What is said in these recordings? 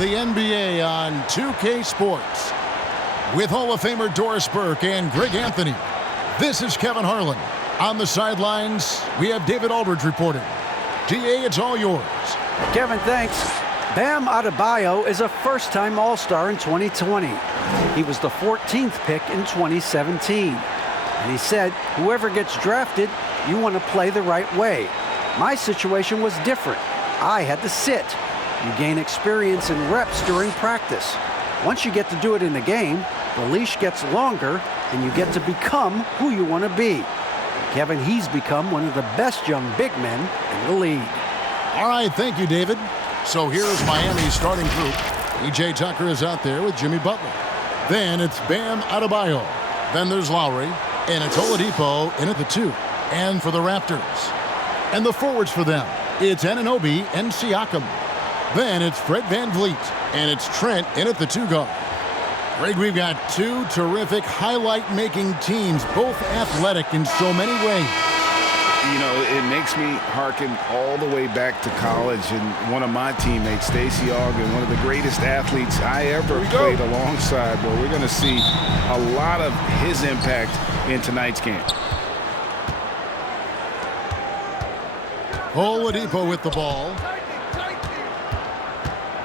the NBA on 2K Sports. With Hall of Famer Doris Burke and Greg Anthony, this is Kevin Harlan. On the sidelines, we have David Aldridge reporting. DA, it's all yours. Kevin, thanks. Bam Adebayo is a first-time All-Star in 2020. He was the 14th pick in 2017. And he said, whoever gets drafted, you want to play the right way. My situation was different. I had to sit. You gain experience and reps during practice. Once you get to do it in the game, the leash gets longer and you get to become who you want to be. Kevin, he's become one of the best young big men in the league. All right, thank you, David. So here's Miami's starting group. PJ Tucker is out there with Jimmy Butler. Then it's Bam Adebayo. Then there's Lowry. And it's Oladipo in at the 2. And for the Raptors. And the forwards for them, it's Anunoby and Siakam. Then it's Fred VanVleet. And it's Trent in at the 2 guard. Greg, we've got two terrific highlight-making teams, both athletic in so many ways. You know, it makes me hearken all the way back to college, and one of my teammates, Stacey Ogden, one of the greatest athletes I ever played alongside. But we're going to see a lot of his impact in tonight's game. Oladipo with the ball.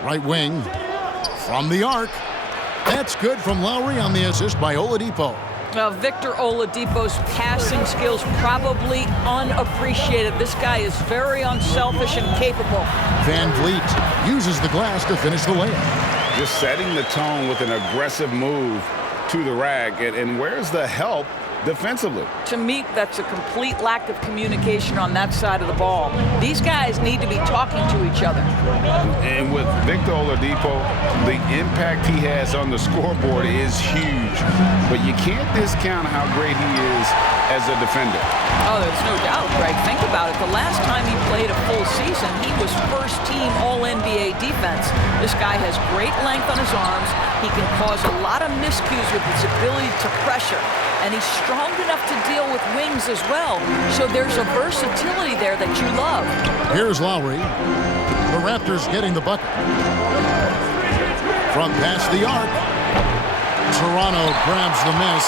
Right wing from the arc. That's good from Lowry on the assist by Oladipo. Well, Victor Oladipo's passing skills probably unappreciated. This guy is very unselfish and capable. VanVleet uses the glass to finish the layup. Just setting the tone with an aggressive move to the rack. And where's the help defensively? To me, that's a complete lack of communication on that side of the ball. These guys need to be talking to each other. And with Victor Oladipo, the impact he has on the scoreboard is huge. But you can't discount how great he is as a defender. Oh, there's no doubt, Greg. Think about it. The last time he played a full season, he was first-team All-NBA defense. This guy has great length on his arms. He can cause a lot of miscues with his ability to pressure. And he's strong enough to deal with wings as well. So there's a versatility there that you love. Here's Lowry. The Raptors getting the bucket. From past the arc. Toronto grabs the miss.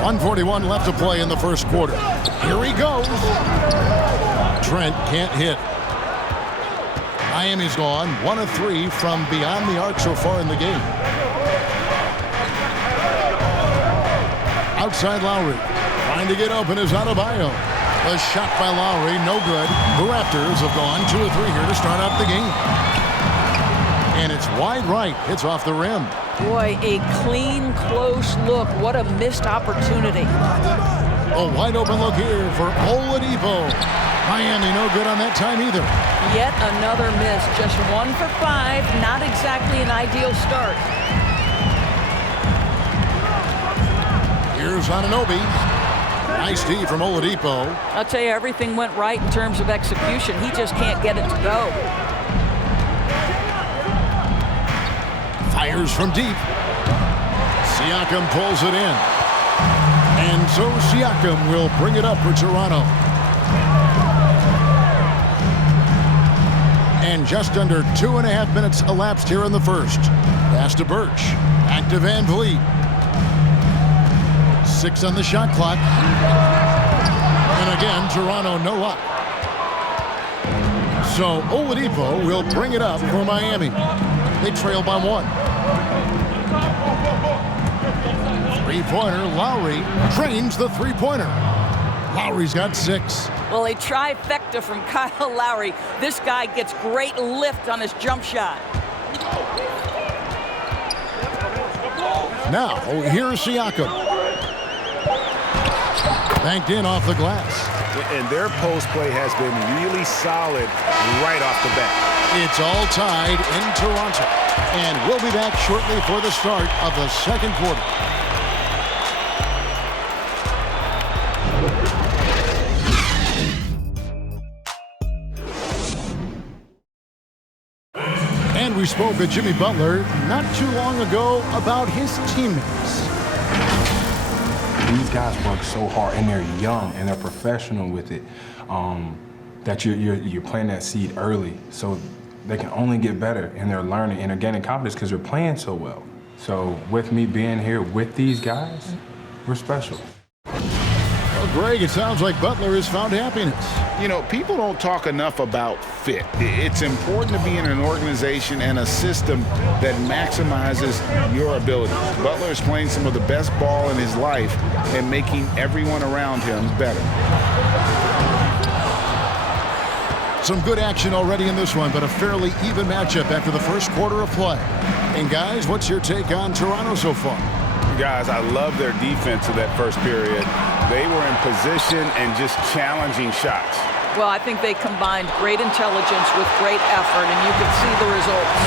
.141 left to play in the first quarter. Here he goes. Trent can't hit. Miami's gone 1 of 3 from beyond the arc so far in the game. Outside Lowry. Trying to get open is Adebayo. A shot by Lowry, no good. The Raptors have gone 2 of 3 here to start out the game. And it's wide right. It's off the rim. Boy, a clean, close look. What a missed opportunity. A wide open look here for Oladipo. Miami no good on that time either. Yet another miss. Just 1 for 5. Not exactly an ideal start. Here's Anunoby. Nice D from Oladipo. I'll tell you, everything went right in terms of execution. He just can't get it to go. Fires from deep. Siakam pulls it in. And so Siakam will bring it up for Toronto. And just under 2.5 minutes elapsed here in the first. Pass to Birch. Back to VanVleet. 6 on the shot clock. And again, Toronto no luck. So Oladipo will bring it up for Miami. They trail by 1. Three-pointer, Lowry drains the three-pointer. Lowry's got 6. Well, a trifecta from Kyle Lowry. This guy gets great lift on his jump shot. Now, here's Siakam. Banked in off the glass. And their post play has been really solid right off the bat. It's all tied in Toronto. And we'll be back shortly for the start of the second quarter. And we spoke with Jimmy Butler not too long ago about his teammates. These guys work so hard, and they're young, and they're professional with it. that you're planting that seed early, so they can only get better, and they're learning and they're gaining confidence because they're playing so well. So with me being here with these guys, we're special. Well, Greg, it sounds like Butler has found happiness. You know, people don't talk enough about fit. It's important to be in an organization and a system that maximizes your ability. Butler is playing some of the best ball in his life and making everyone around him better. Some good action already in this one, but a fairly even matchup after the first quarter of play. And guys, what's your take on Toronto so far? Guys, I love their defense of that first period. They were in position and just challenging shots. Well, I think they combined great intelligence with great effort, and you could see the results.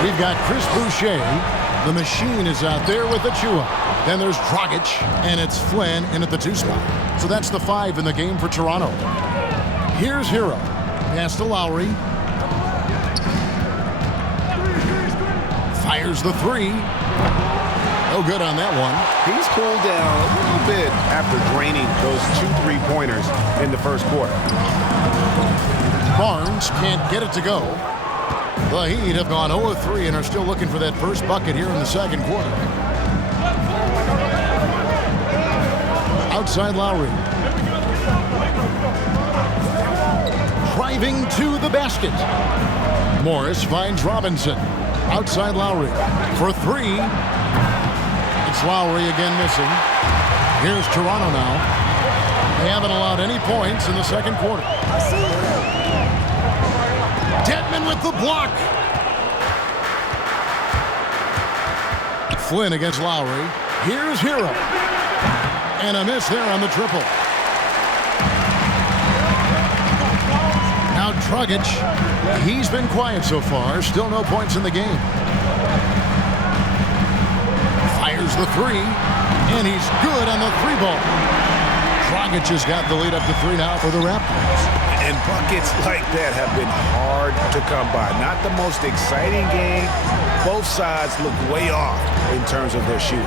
We've got Chris Boucher. The machine is out there with Achua. Then there's Dragic, and it's Flynn in at the 2 spot. So that's the 5 in the game for Toronto. Here's Hero. Pass to Lowry. Fires the 3. No good on that one. He's cooled down a little bit after draining those 2 3-pointers in the first quarter. Barnes can't get it to go. The Heat have gone 0-3 and are still looking for that first bucket here in the second quarter. Outside Lowry. Driving to the basket. Morris finds Robinson. Outside Lowry for 3. It's Lowry again missing. Here's Toronto now. They haven't allowed any points in the second quarter. Dedmon with the block. Flynn against Lowry. Here's Hero. And a miss there on the triple. Now Dragic. He's been quiet so far. Still no points in the game. Fires the 3. And he's good on the 3-ball. Dragic has got the lead up to 3 now for the Raptors. And buckets like that have been hard to come by. Not the most exciting game. Both sides look way off in terms of their shooting.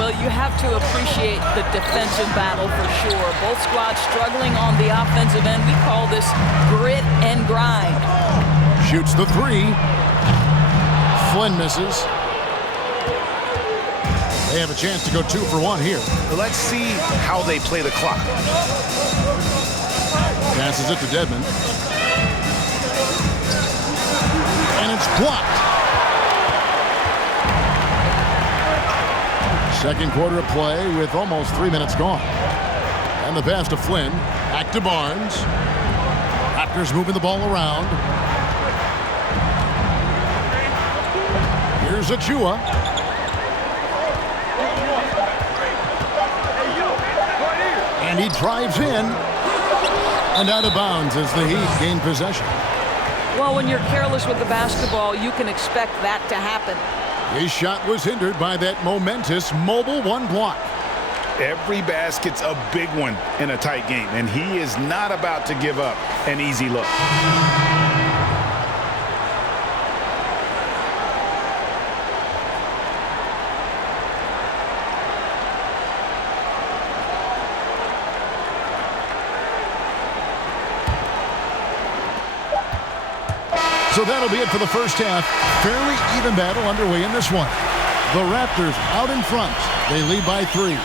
Well, you have to appreciate the defensive battle for sure. Both squads struggling on the offensive end. We call this grit and grind. Shoots the 3. Flynn misses. They have a chance to go 2 for 1 here. Let's see how they play the clock. Passes it to Dedmon. And it's blocked. Second quarter of play with almost 3 minutes gone. And the pass to Flynn. Back to Barnes. Raptors moving the ball around. Here's Achua. And he drives in. And out of bounds as the Heat gain possession. Well, when you're careless with the basketball, you can expect that to happen. His shot was hindered by that momentous mobile 1 block. Every basket's a big one in a tight game, and he is not about to give up an easy look. So that'll be it for the first half. Fairly even battle underway in this one. The Raptors out in front. They lead by 3.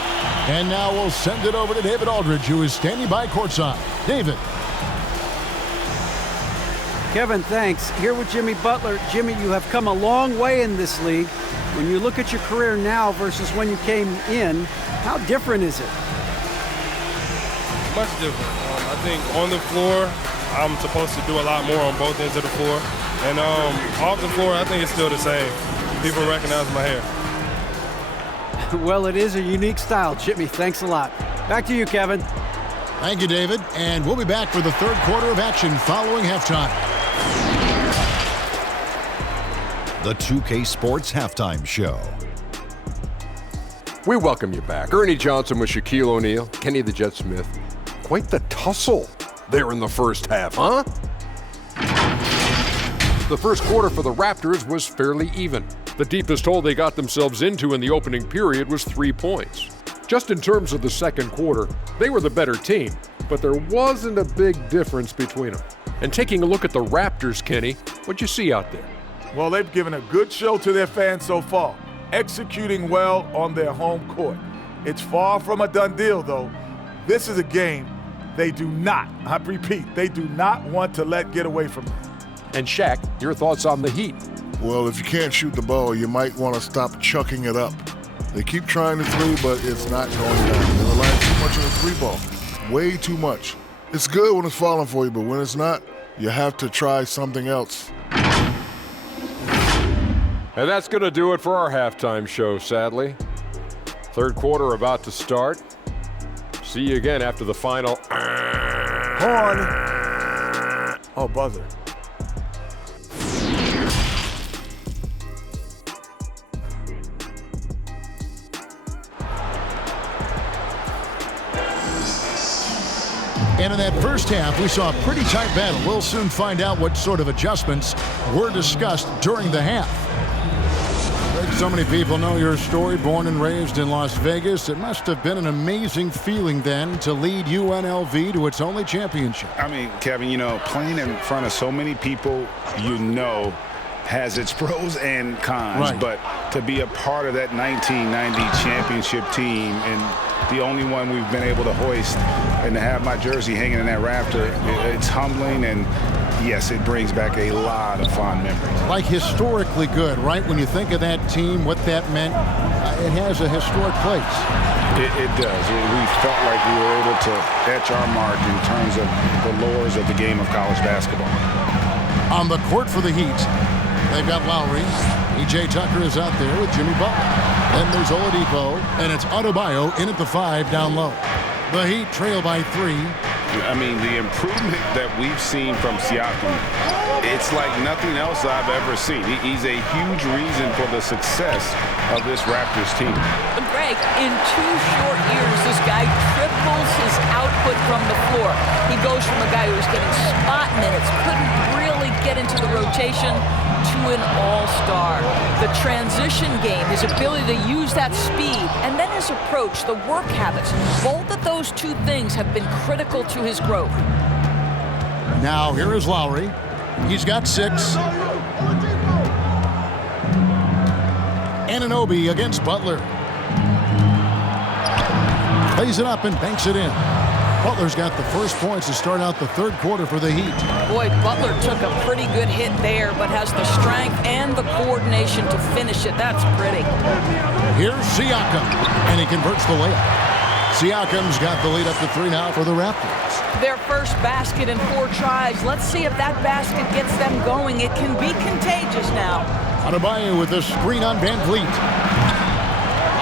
And now we'll send it over to David Aldridge, who is standing by courtside. David. Kevin, thanks. Here with Jimmy Butler. Jimmy, you have come a long way in this league. When you look at your career now versus when you came in, how different is it? Much different. I think on the floor, I'm supposed to do a lot more on both ends of the floor. And off the floor, I think it's still the same. People recognize my hair. Well, it is a unique style, Jimmy. Thanks a lot. Back to you, Kevin. Thank you, David. And we'll be back for the third quarter of action following halftime. The 2K Sports Halftime Show. We welcome you back. Ernie Johnson with Shaquille O'Neal, Kenny the Jet Smith. Quite the tussle there in the first half, huh? The first quarter for the Raptors was fairly even. The deepest hole they got themselves into in the opening period was 3 points. Just in terms of the second quarter, they were the better team, but there wasn't a big difference between them. And taking a look at the Raptors, Kenny, what'd you see out there? Well, they've given a good show to their fans so far, executing well on their home court. It's far from a done deal, though. This is a game they do not, I repeat, they do not want to let get away from them. And Shaq, your thoughts on the Heat? Well, if you can't shoot the ball, you might want to stop chucking it up. They keep trying the three, but it's not going down. They rely too much on the three ball, way too much. It's good when it's falling for you, but when it's not, you have to try something else. And that's going to do it for our halftime show, sadly. Third quarter about to start. See you again after the final. Horn. Oh, buzzer. And in that first half, we saw a pretty tight battle. We'll soon find out what sort of adjustments were discussed during the half. Like so many people know your story, born and raised in Las Vegas. It must have been an amazing feeling then to lead UNLV to its only championship. I mean, Kevin, you know, playing in front of so many people, you know, has its pros and cons. Right. But to be a part of that 1990 championship team and the only one we've been able to hoist and to have my jersey hanging in that Raptor, it's humbling, and yes, it brings back a lot of fond memories. Like historically good, right? When you think of that team, what that meant, it has a historic place. It does. We felt like we were able to etch our mark in terms of the lures of the game of college basketball. On the court for the Heat, they've got Lowry. E.J. Tucker is out there with Jimmy Butler. Then there's Oladipo, and it's Adebayo in at the 5 down low. The Heat trail by 3. I mean, the improvement that we've seen from Siakam, it's like nothing else I've ever seen. He's a huge reason for the success of this Raptors team. Greg, in 2 short years, this guy triples his output from the floor. He goes from a guy who was getting spot minutes, couldn't really get into the rotation, to an all-star. The transition game, his ability to use that speed, and then his approach, the work habits, both of those 2 things have been critical to his growth. Now here is Lowry. He's got 6. Anunoby against Butler. Plays it up and banks it in. Butler's got the first points to start out the third quarter for the Heat. Boy, Butler took a pretty good hit there, but has the strength and the coordination to finish it. That's pretty. Here's Siakam, and he converts the layup. Siakam's got the lead up to 3 now for the Raptors. Their first basket in 4 tries. Let's see if that basket gets them going. It can be contagious now. Adebayo with a screen on Van Vliet.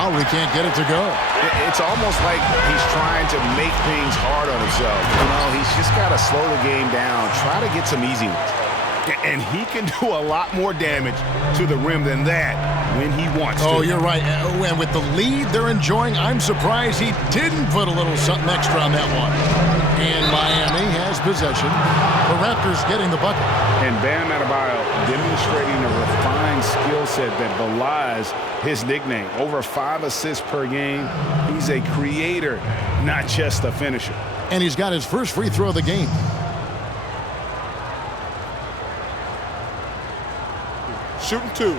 Lowry can't get it to go. It's almost like he's trying to make things hard on himself. You know, he's just got to slow the game down, try to get some easy ones. And he can do a lot more damage to the rim than that when he wants to. Oh, you're right. And with the lead they're enjoying, I'm surprised he didn't put a little something extra on that one. And Miami has possession. The Raptors getting the bucket. And Bam Adebayo demonstrating a refined skill set that belies his nickname. Over 5 assists per game. He's a creator, not just a finisher. And he's got his first free throw of the game. Shooting 2.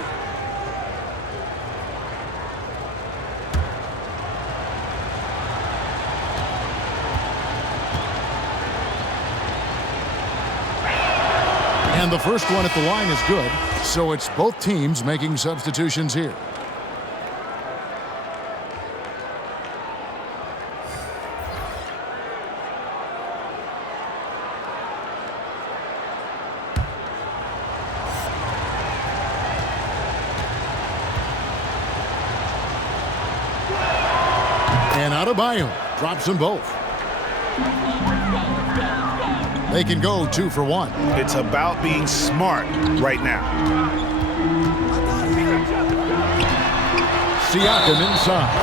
And the first one at the line is good, so it's both teams making substitutions here. And Adebayo drops them both. They can go 2 for 1. It's about being smart right now. Siakam inside.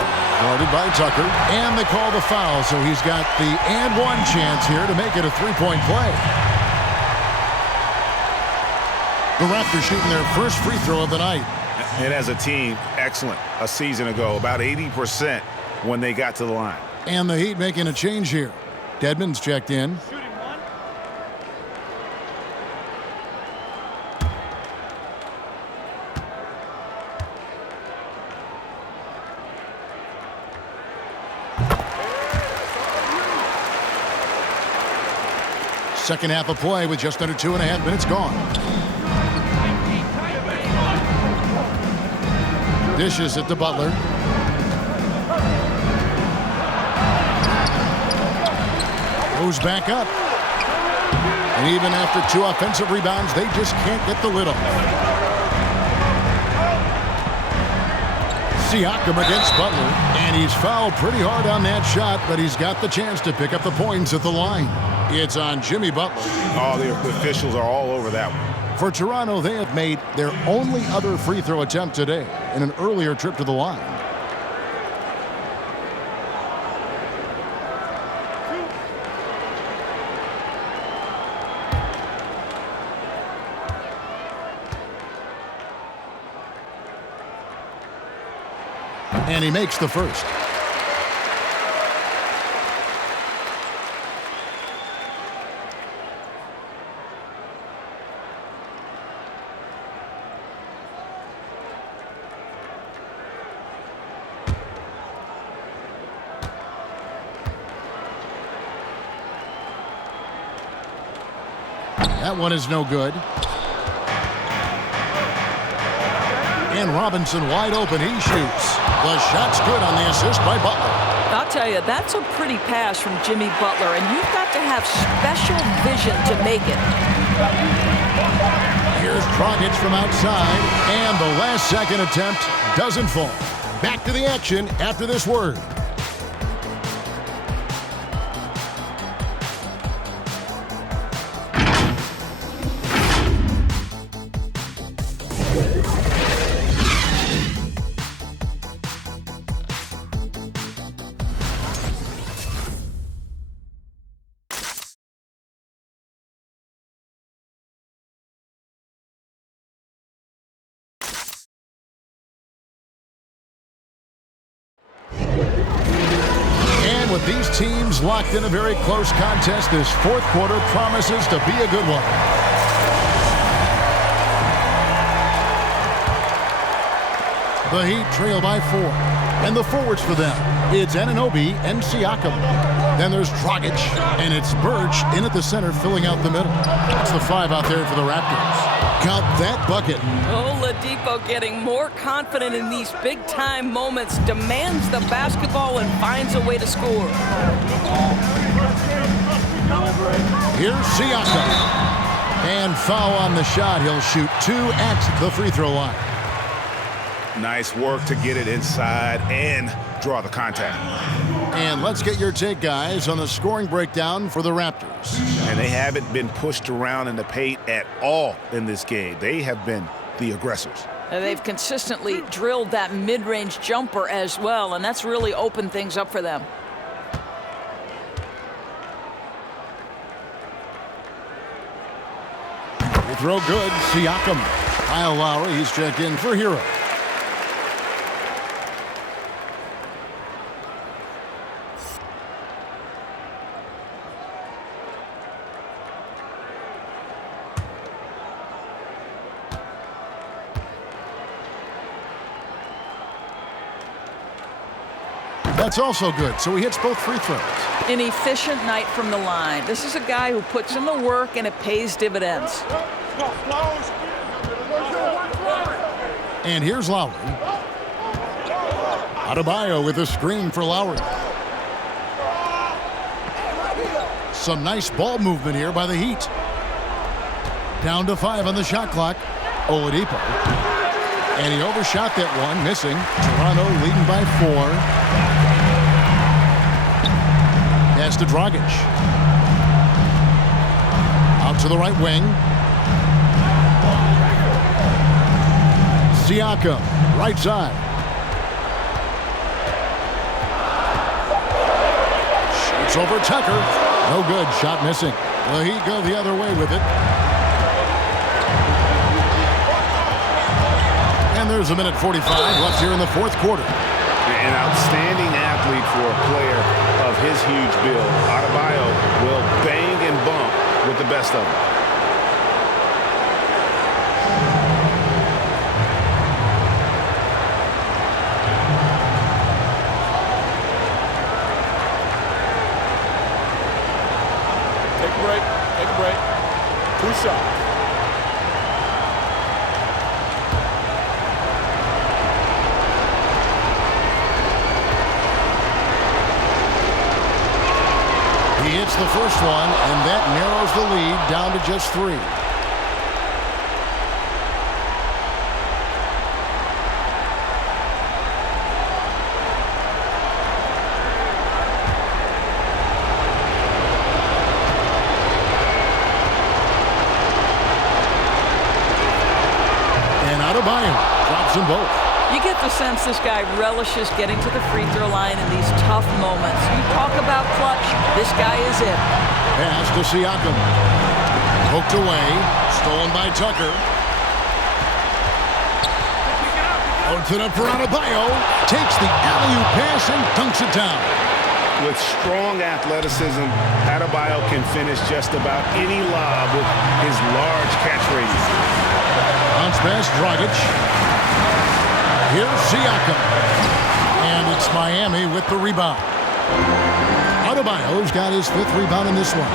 Guarded by Tucker. And they call the foul, so he's got the and 1 chance here to make it a 3-point play. The Raptors shooting their first free throw of the night. And as a team, excellent. A season ago, about 80% when they got to the line. And the Heat making a change here. Dedmon's checked in. Second half of play with just under 2.5 minutes gone. Dishes it to Butler. Goes back up. And even after 2 offensive rebounds, they just can't get the lid off. Siakam against Butler. And he's fouled pretty hard on that shot, but he's got the chance to pick up the points at the line. It's on Jimmy Butler. Oh, the officials are all over that one. For Toronto, they have made their only other free throw attempt today in an earlier trip to the line. And he makes the first. That one is no good. And Robinson wide open. He shoots. The shot's good on the assist by Butler. I'll tell you, that's a pretty pass from Jimmy Butler, and you've got to have special vision to make it. Here's Dragic from outside, and the last second attempt doesn't fall. Back to the action after this word. With these teams locked in a very close contest, this fourth quarter promises to be a good one. The Heat trail by 4. And the forwards for them, it's Anunoby and Siakam. Then there's Dragic, and it's Birch in at the center, filling out the middle. That's the 5 out there for the Raptors. Count that bucket. Oladipo getting more confident in these big-time moments, demands the basketball and finds a way to score. Here's Siakam. And foul on the shot. He'll shoot 2 at the free throw line. Nice work to get it inside and draw the contact. And let's get your take, guys, on the scoring breakdown for the Raptors. And they haven't been pushed around in the paint at all in this game. They have been the aggressors. And they've consistently drilled that mid-range jumper as well, and that's really opened things up for them. They throw good. Siakam. Kyle Lowry, he's checked in for Hero. That's also good, so he hits both free throws. An efficient night from the line. This is a guy who puts in the work and it pays dividends. And here's Lowry. Adebayo with a screen for Lowry. Some nice ball movement here by the Heat. Down to 5 on the shot clock. Oladipo. And he overshot that one, missing. Toronto leading by 4. Pass to Dragic. Out to the right wing. Siakam, right side. Shoots over Tucker. No good. Shot missing. The Heat go the other way with it. And there's a minute 45 left here in the fourth quarter. An outstanding athlete for a player of his huge build. Adebayo will bang and bump with the best of them. Take a break. Take a break. 2 shots. He hits the first one, and that narrows the lead down to just 3. And Adebayo drops them both. You get the sense this guy relishes getting to the free throw line in these tough moments. You talk about clutch, this guy is it. Pass to Siakam. Poked away. Stolen by Tucker. Puts it up for Adebayo. Takes the alley-oop pass and dunks it down. With strong athleticism, Adebayo can finish just about any lob with his large catch radius. Bounce pass, Dragic. Here's Siakam. And it's Miami with the rebound. Adebayo's got his 5th rebound in this one.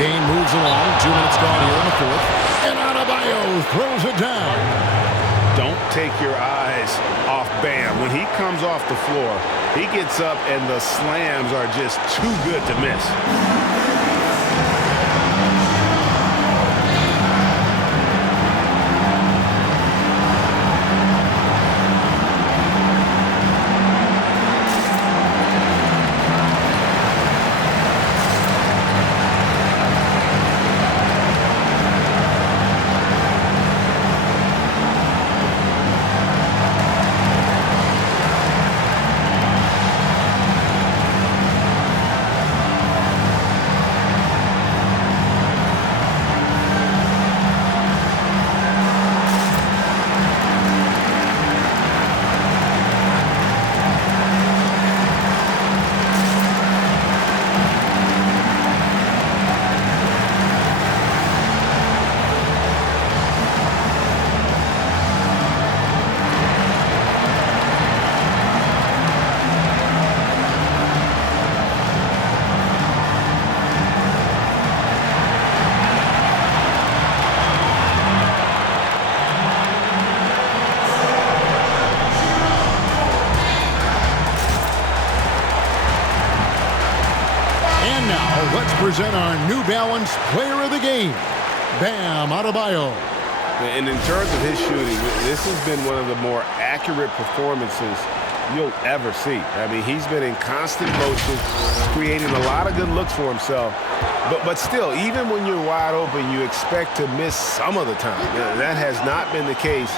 Game moves along. 2 minutes gone here in the 4th. And Adebayo throws it down. Don't take your eyes off Bam. When he comes off the floor, he gets up and the slams are just too good to miss. Let's present our New Balance Player of the Game, Bam Adebayo. And in terms of his shooting, this has been one of the more accurate performances you'll ever see. I mean, he's been in constant motion, creating a lot of good looks for himself. But still, even when you're wide open, you expect to miss some of the time. That has not been the case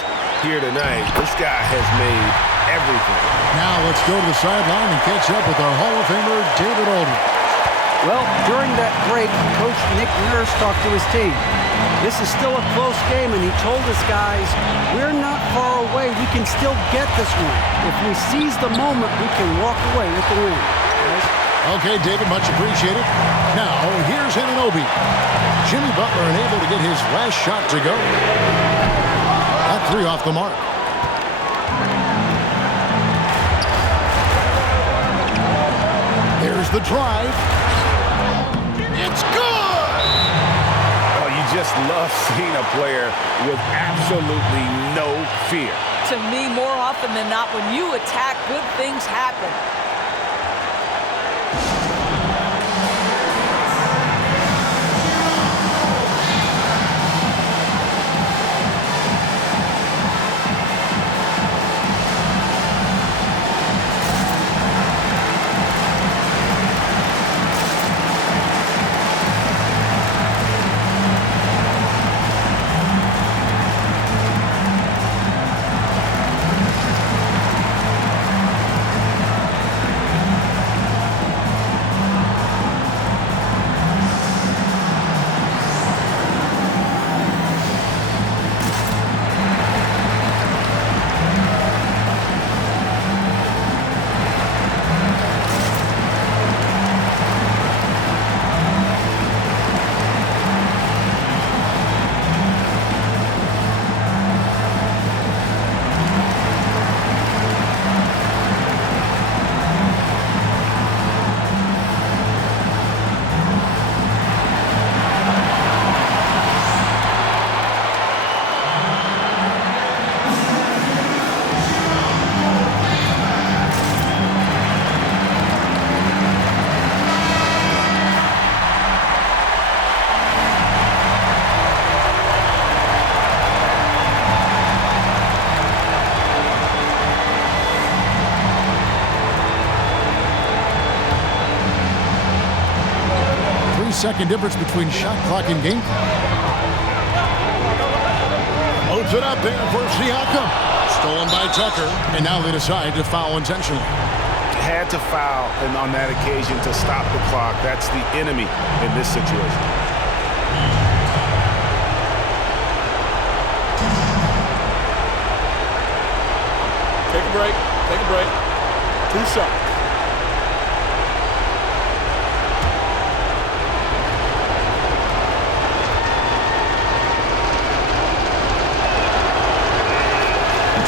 here tonight. This guy has made everything. Now let's go to the sideline and catch up with our Hall of Famer, David Aldridge. Well, during that break, Coach Nick Nurse talked to his team. This is still a close game, and he told his guys, we're not far away. We can still get this one. If we seize the moment, we can walk away with the win. Guys? Okay, David, much appreciated. Now, here's Anunoby. Jimmy Butler unable to get his last shot to go. That 3 off the mark. There's the drive. It's good! Oh, you just love seeing a player with absolutely no fear. To me, more often than not, when you attack, good things happen. 1-second difference between shot clock and game clock. Loads it up there for Siakam. Stolen by Tucker, and now they decide to foul intentionally. Had to foul and on that occasion to stop the clock. That's the enemy in this situation. Take a break. Take a break. 2 shots.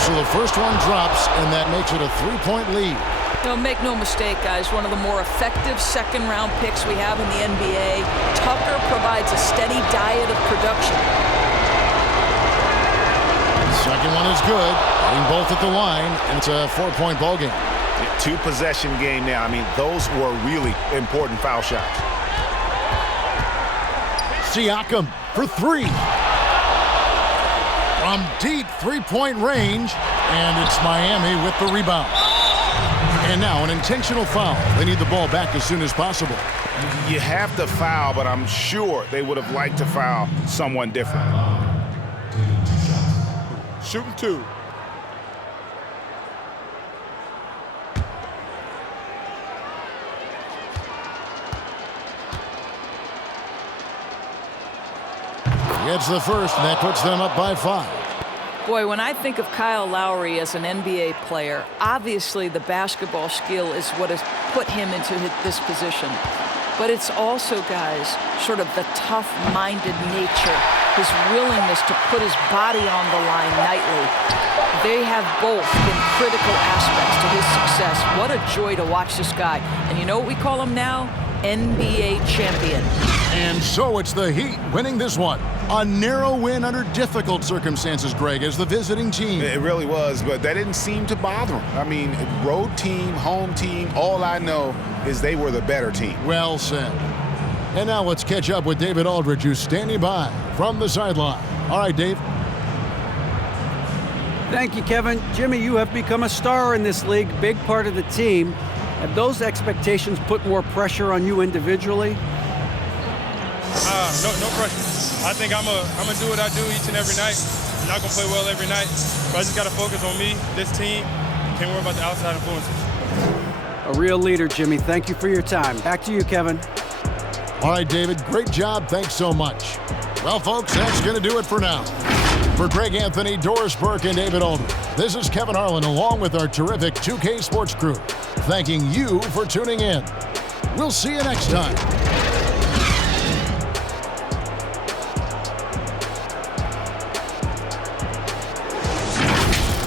So the first one drops, and that makes it a 3-point lead. Make no mistake, guys, one of the more effective second-round picks we have in the NBA. Tucker provides a steady diet of production. Second one is good. Hitting both at the line, and it's a 4-point ball game. 2-possession game now. I mean, those were really important foul shots. Siakam for 3. From deep 3-point range, and it's Miami with the rebound. And now an intentional foul. They need the ball back as soon as possible. You have to foul, but I'm sure they would have liked to foul someone different. Shooting 2. Gets the first, and that puts them up by 5. Boy, when I think of Kyle Lowry as an NBA player, obviously the basketball skill is what has put him into this position. But it's also, guys, sort of the tough-minded nature, his willingness to put his body on the line nightly. They have both been critical aspects to his success. What a joy to watch this guy. And you know what we call him now? NBA champion. And so it's the Heat winning this one. A narrow win under difficult circumstances, Greg, as the visiting team. It really was, but that didn't seem to bother them. I mean, road team, home team, all I know is they were the better team. Well said. And now let's catch up with David Aldridge, who's standing by from the sideline. All right, Dave. Thank you, Kevin. Jimmy, you have become a star in this league, big part of the team. Have those expectations put more pressure on you individually? No pressure. I think I'm gonna do what I do each and every night. I'm not gonna play well every night, but I just gotta focus on me, this team. Can't worry about the outside influences. A real leader, Jimmy. Thank you for your time. Back to you, Kevin. All right, David. Great job. Thanks so much. Well, folks, that's going to do it for now. For Greg Anthony, Doris Burke, and David Aldridge, this is Kevin Harlan along with our terrific 2K Sports crew, thanking you for tuning in. We'll see you next time.